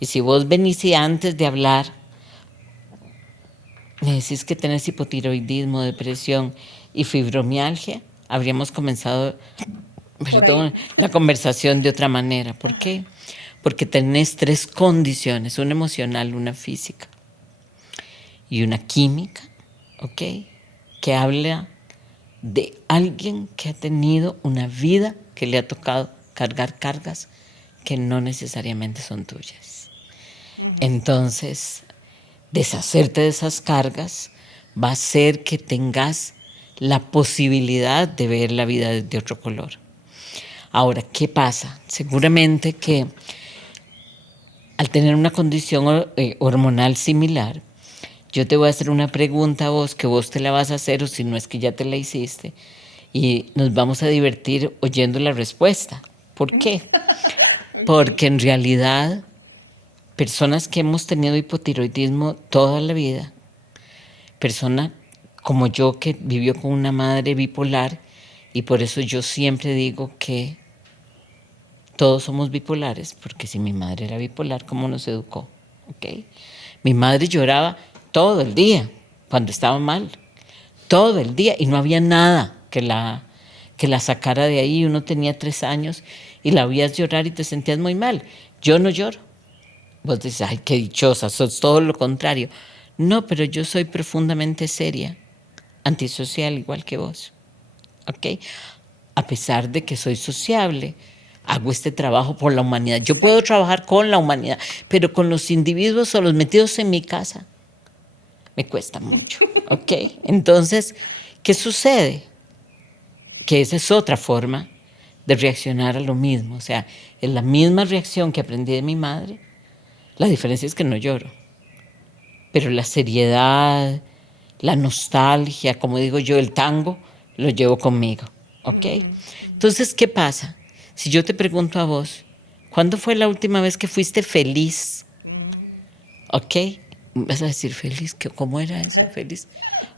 Y si vos venís y antes de hablar me decís que tenés hipotiroidismo, depresión y fibromialgia, habríamos comenzado por ahí la conversación de otra manera. ¿Por qué? Porque tenés 3 condiciones, una emocional, una física y una química, ¿ok? Que habla de alguien que ha tenido una vida que le ha tocado cargar cargas que no necesariamente son tuyas. Entonces, deshacerte de esas cargas va a hacer que tengas la posibilidad de ver la vida de otro color. Ahora, ¿qué pasa? Seguramente que al tener una condición hormonal similar, yo te voy a hacer una pregunta a vos, que vos te la vas a hacer, o si no es que ya te la hiciste, y nos vamos a divertir oyendo la respuesta. ¿Por qué? Okay. Porque en realidad, personas que hemos tenido hipotiroidismo toda la vida, persona como yo que vivió con una madre bipolar, y por eso yo siempre digo que todos somos bipolares, porque si mi madre era bipolar, ¿cómo nos educó? ¿Okay? Mi madre lloraba todo el día cuando estaba mal, todo el día, y no había nada que la sacara de ahí. Uno tenía 3 años y la veías llorar y te sentías muy mal. Yo no lloro. Vos dices, ay, qué dichosa, sos todo lo contrario. No, pero yo soy profundamente seria, antisocial igual que vos, ¿ok? A pesar de que soy sociable, hago este trabajo por la humanidad. Yo puedo trabajar con la humanidad, pero con los individuos o los metidos en mi casa, me cuesta mucho, ¿ok? Entonces, ¿qué sucede? Que esa es otra forma de reaccionar a lo mismo. O sea, es la misma reacción que aprendí de mi madre. La diferencia es que no lloro. Pero la seriedad, la nostalgia, como digo yo, el tango, lo llevo conmigo, ¿ok? Entonces, ¿qué pasa? Si yo te pregunto a vos, ¿cuándo fue la última vez que fuiste feliz? ¿Ok? Vas a decir feliz, ¿cómo era eso? Feliz.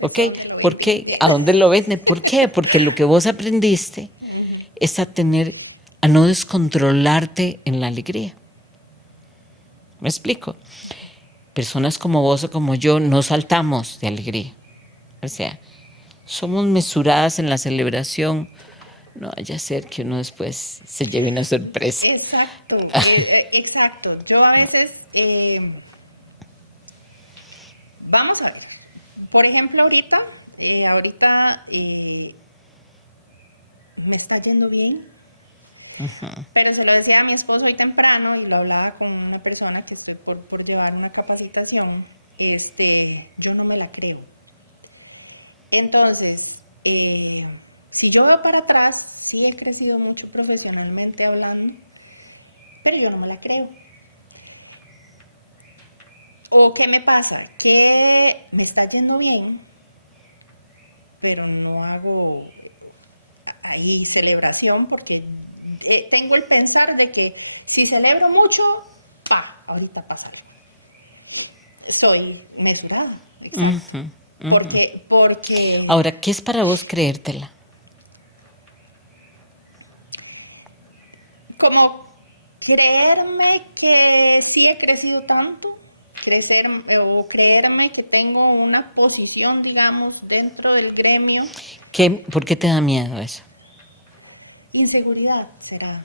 ¿Okay? ¿Dónde lo ¿Por qué? ¿A dónde lo venden? ¿Por qué? Porque lo que vos aprendiste es a no descontrolarte en la alegría. ¿Me explico? Personas como vos o como yo no saltamos de alegría. O sea, somos mesuradas en la celebración. No vaya a ser que uno después se lleve una sorpresa. Exacto, exacto. Yo a veces, vamos a ver, por ejemplo, ahorita me está yendo bien, pero se lo decía a mi esposo hoy temprano y lo hablaba con una persona que estoy por llevar una capacitación, yo no me la creo. Entonces, si yo veo para atrás, sí he crecido mucho profesionalmente hablando, pero yo no me la creo. ¿O qué me pasa? Que me está yendo bien, pero no hago ahí celebración porque tengo el pensar de que si celebro mucho, ahorita pasa algo. Soy mesurada, exacto. Porque Ahora, ¿qué es para vos creértela? como creerme que sí he crecido tanto, o creerme que tengo una posición, digamos, dentro del gremio. ¿Por qué te da miedo eso? Inseguridad será,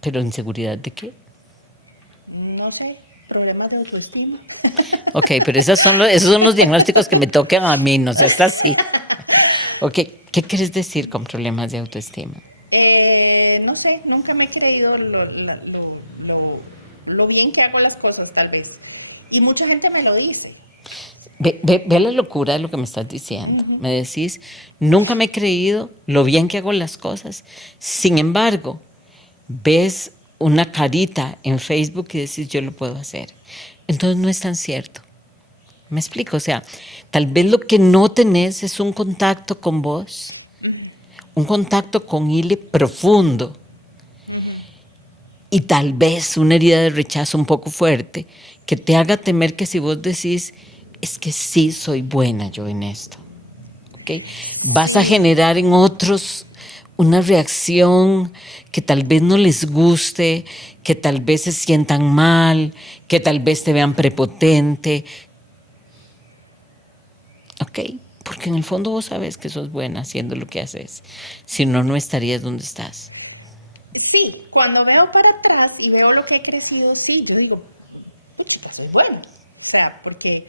¿Pero inseguridad de qué? no sé, problemas de autoestima. Ok, pero esos son los diagnósticos que me tocan a mí, no sé, está así. Ok, ¿qué quieres decir con problemas de autoestima? No sé, nunca me he creído lo bien que hago las cosas, tal vez. Y mucha gente me lo dice. Ve la locura de lo que me estás diciendo. Me decís, nunca me he creído lo bien que hago las cosas. Sin embargo, ves una carita en Facebook y decís, yo lo puedo hacer. Entonces no es tan cierto. ¿Me explico? O sea, tal vez lo que no tenés es un contacto con vos, un contacto con Ile profundo. Y tal vez una herida de rechazo un poco fuerte que te haga temer que si vos decís, es que sí soy buena yo en esto, ¿okay? Vas a Sí. generar en otros una reacción que tal vez no les guste, que tal vez se sientan mal, que tal vez te vean prepotente. ¿Ok? Porque en el fondo vos sabes que sos buena haciendo lo que haces. Si no, no estarías donde estás. Sí, cuando veo para atrás y veo lo que he crecido, sí, yo digo, puchica, soy buena. O sea, porque...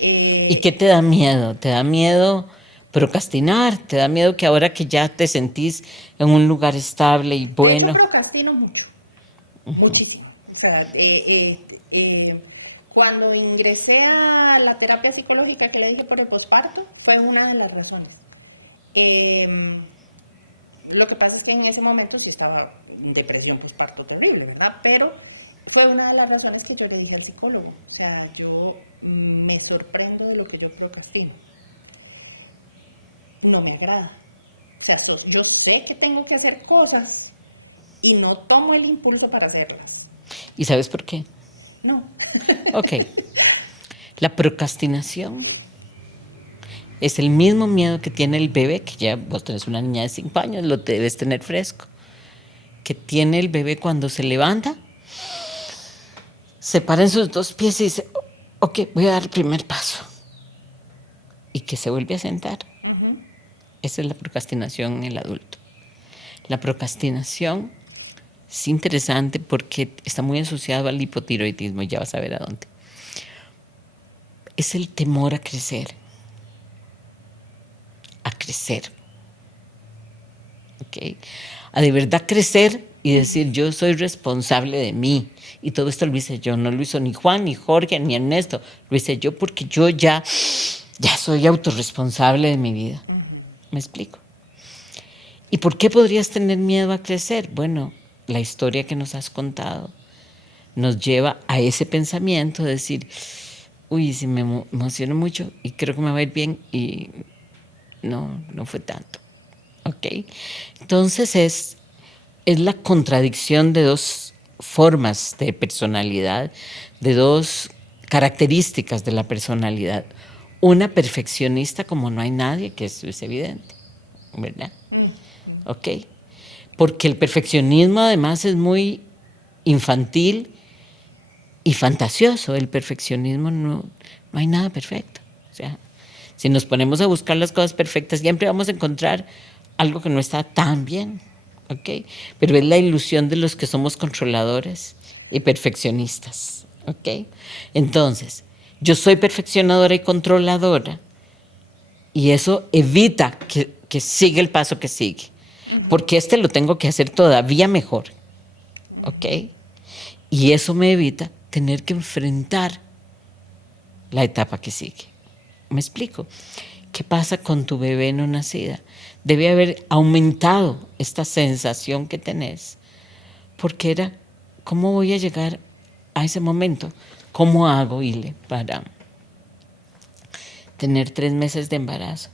¿Y qué te da miedo? ¿Te da miedo procrastinar? ¿Te da miedo que ahora que ya te sentís en un lugar estable y bueno? De hecho, procrastino mucho, muchísimo. O sea, cuando ingresé a la terapia psicológica que le dije por el posparto, fue una de las razones. Lo que pasa es que en ese momento sí estaba en depresión posparto terrible, ¿verdad? Pero fue una de las razones que yo le dije al psicólogo. O sea, yo me sorprendo de lo que yo procrastino. No me agrada. O sea, yo sé que tengo que hacer cosas y no tomo el impulso para hacerlas. ¿Y sabes por qué? No. Ok. La procrastinación es el mismo miedo que tiene el bebé, que ya vos tenés una niña de 5 años, lo debes tener fresco, que tiene el bebé cuando se levanta, se para en sus 2 pies y dice, ok, voy a dar el primer paso. Y que se vuelve a sentar. Esa es la procrastinación en el adulto. La procrastinación es interesante porque está muy asociado al hipotiroidismo, y ya vas a ver a dónde. Es el temor a crecer. A crecer. ¿Ok? A de verdad crecer y decir, yo soy responsable de mí. Y todo esto lo hice yo, no lo hizo ni Juan, ni Jorge, ni Ernesto. Lo hice yo porque yo ya soy autorresponsable de mi vida. ¿Me explico? ¿Y por qué podrías tener miedo a crecer? Bueno, la historia que nos has contado nos lleva a ese pensamiento de decir, uy, si me emociono mucho y creo que me va a ir bien y no fue tanto. ¿Ok? Entonces es la contradicción de 2 formas de personalidad, de 2 características de la personalidad. Una perfeccionista como no hay nadie, que eso es evidente, ¿verdad? ¿Ok? Porque el perfeccionismo además es muy infantil y fantasioso. El perfeccionismo no hay nada perfecto. O sea, si nos ponemos a buscar las cosas perfectas, siempre vamos a encontrar algo que no está tan bien. ¿Ok? Pero es la ilusión de los que somos controladores y perfeccionistas. ¿Ok? Entonces, yo soy perfeccionadora y controladora y eso evita que siga el paso que sigue. Porque lo tengo que hacer todavía mejor. ¿Ok? Y eso me evita tener que enfrentar la etapa que sigue. ¿Me explico? ¿Qué pasa con tu bebé no nacida? Debe haber aumentado esta sensación que tenés, porque era, ¿cómo voy a llegar a ese momento? ¿Cómo hago, Ile, para tener 3 meses de embarazo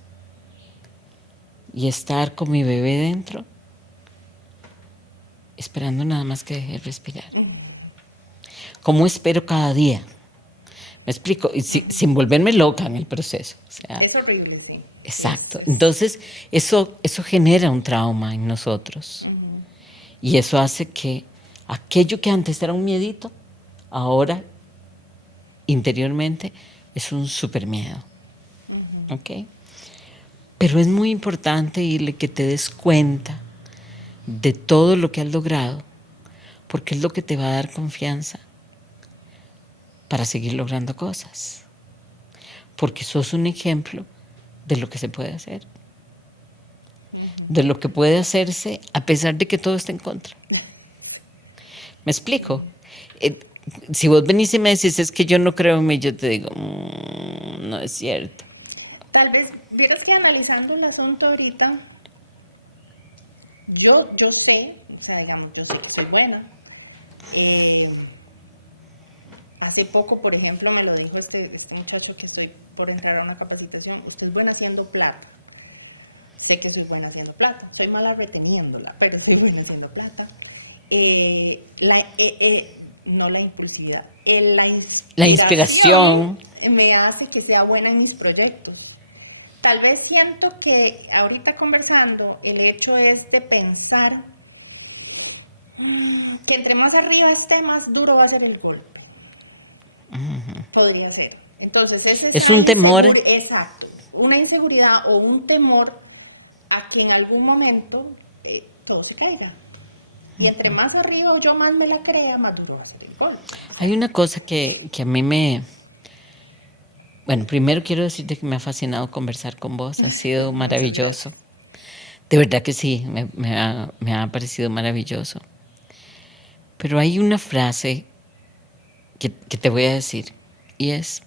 y estar con mi bebé dentro, esperando nada más que deje de respirar? ¿Cómo espero cada día ¿Me explico? Y sin volverme loca en el proceso. O sea, Es horrible, sí. exacto. Sí, Entonces, eso genera un trauma en nosotros. Y eso hace que aquello que antes era un miedito, ahora, interiormente, es un súper miedo. ¿Ok? Pero es muy importante, Irle, que te des cuenta de todo lo que has logrado, porque es lo que te va a dar confianza para seguir logrando cosas. Porque sos un ejemplo de lo que se puede hacer. De lo que puede hacerse a pesar de que todo esté en contra. Sí. ¿Me explico? Si vos venís y me decís, es que yo no creo en mí, yo te digo, no es cierto. Tal vez, vieras que analizando el asunto ahorita, yo sé, o sea, digamos, yo sé que soy buena. Hace poco, por ejemplo, me lo dijo este muchacho que estoy por entrar a una capacitación, usted es buena haciendo plata. Sé que soy buena haciendo plata, soy mala reteniéndola, pero soy buena haciendo plata. No la impulsividad, la inspiración me hace que sea buena en mis proyectos. Tal vez siento que ahorita conversando, el hecho es de pensar que entre más arriba esté, más duro va a ser el golpe. Podría ser. Entonces, es esa inseguridad, exacto, una inseguridad o un temor a que en algún momento todo se caiga. Y entre más arriba o yo más me la crea, más duro va a ser el golpe. O sea, hay una cosa que a mí me... Bueno, primero quiero decirte que me ha fascinado conversar con vos, ha sido maravilloso. De verdad que sí, me ha parecido maravilloso. Pero hay una frase que te voy a decir, y es: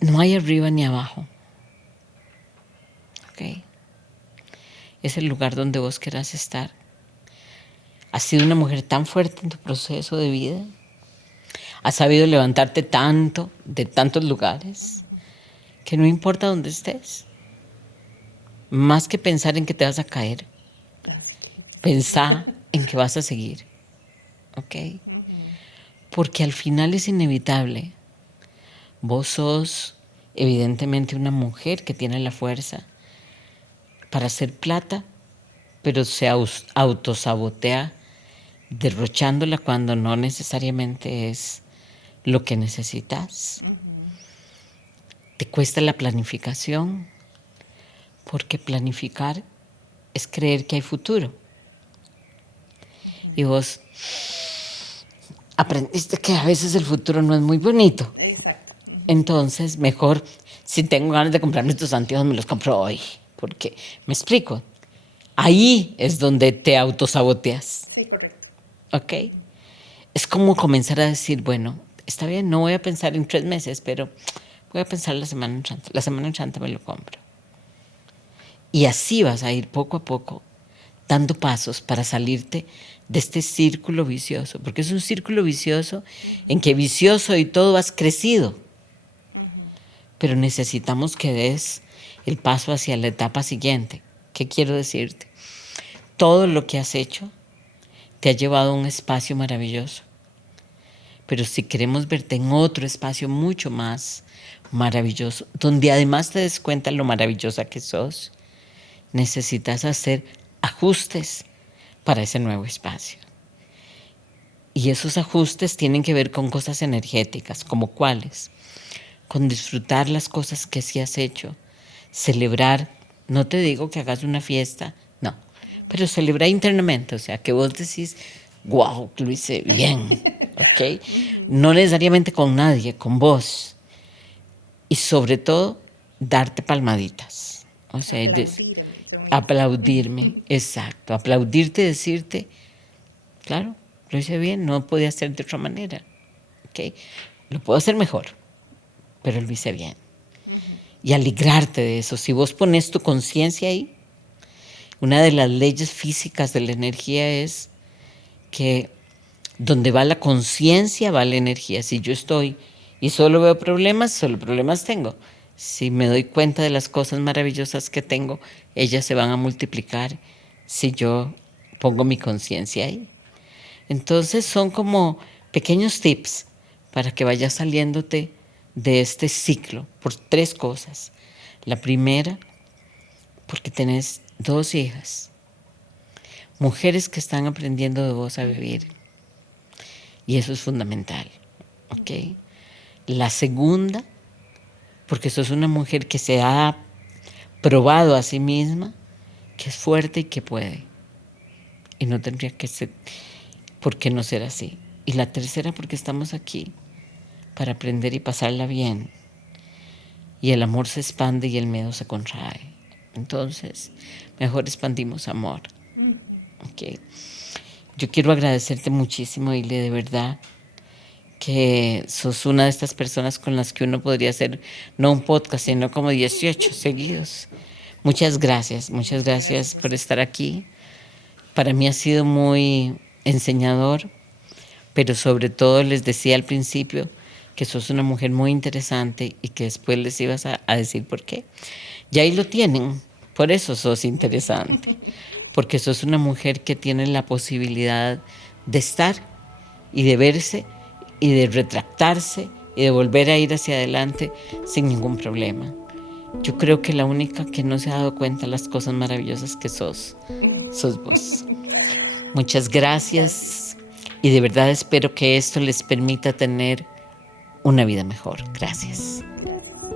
no hay arriba ni abajo. ¿Ok? Es el lugar donde vos querás estar. Has sido una mujer tan fuerte en tu proceso de vida. Has sabido levantarte tanto de tantos lugares que no importa dónde estés. Más que pensar en que te vas a caer, así que difícil. Pensá en que vas a seguir. ¿Ok? Porque al final es inevitable. Vos sos evidentemente una mujer que tiene la fuerza para hacer plata, pero se autosabotea derrochándola cuando no necesariamente es lo que necesitas. Te cuesta la planificación, porque planificar es creer que hay futuro. Y vos aprendiste que a veces el futuro no es muy bonito. Exacto. Entonces, mejor, si tengo ganas de comprarme estos anteojos, me los compro hoy. Porque, me explico, ahí es donde te autosaboteas. Sí, correcto. ¿Ok? Es como comenzar a decir, bueno, está bien, no voy a pensar en 3 meses, pero voy a pensar la semana entrante. La semana entrante me lo compro. Y así vas a ir poco a poco dando pasos para salirte de este círculo vicioso, porque es un círculo vicioso en que vicioso y todo has crecido. Pero necesitamos que des el paso hacia la etapa siguiente. ¿Qué quiero decirte? Todo lo que has hecho te ha llevado a un espacio maravilloso. Pero si queremos verte en otro espacio mucho más maravilloso, donde además te des cuenta lo maravillosa que sos, necesitas hacer ajustes para ese nuevo espacio. Y esos ajustes tienen que ver con cosas energéticas, ¿como cuáles? Con disfrutar las cosas que sí has hecho, celebrar. No te digo que hagas una fiesta, no, pero celebrar internamente, o sea, que vos decís, wow, lo hice bien, ¿ok? No necesariamente con nadie, con vos. Y sobre todo, darte palmaditas. O sea, aplaudirme. Aplaudirme, exacto. Aplaudirte, decirte, claro, lo hice bien, no podía hacer de otra manera. ¿Okay? Lo puedo hacer mejor, pero lo hice bien. Y alegrarte de eso. Si vos pones tu conciencia ahí, una de las leyes físicas de la energía es que donde va la conciencia va la energía. Si yo estoy y solo veo problemas, solo problemas tengo. Si me doy cuenta de las cosas maravillosas que tengo, ellas se van a multiplicar si yo pongo mi conciencia ahí. Entonces son como pequeños tips para que vayas saliéndote de este ciclo por 3 cosas. La primera, porque tenés 2 hijas, mujeres que están aprendiendo de vos a vivir. Y eso es fundamental. ¿Ok? La segunda, porque sos una mujer que se ha probado a sí misma que es fuerte y que puede. Y no tendría que ser, ¿por qué no ser así? Y la tercera, porque estamos aquí para aprender y pasarla bien. Y el amor se expande y el miedo se contrae. Entonces, mejor expandimos amor. ¿Ok? Yo quiero agradecerte muchísimo, Ile, de verdad, que sos una de estas personas con las que uno podría hacer, no un podcast, sino como 18 seguidos. Muchas gracias gracias a por usted. estar aquí. Para mí ha sido muy enseñador, pero sobre todo les decía al principio que sos una mujer muy interesante y que después les ibas a decir por qué. Ya ahí lo tienen, por eso sos interesante, porque sos una mujer que tiene la posibilidad de estar y de verse y de retractarse y de volver a ir hacia adelante sin ningún problema. Yo creo que la única que no se ha dado cuenta de las cosas maravillosas que sos vos. Muchas gracias. Y de verdad espero que esto les permita tener una vida mejor. Gracias. Gracias.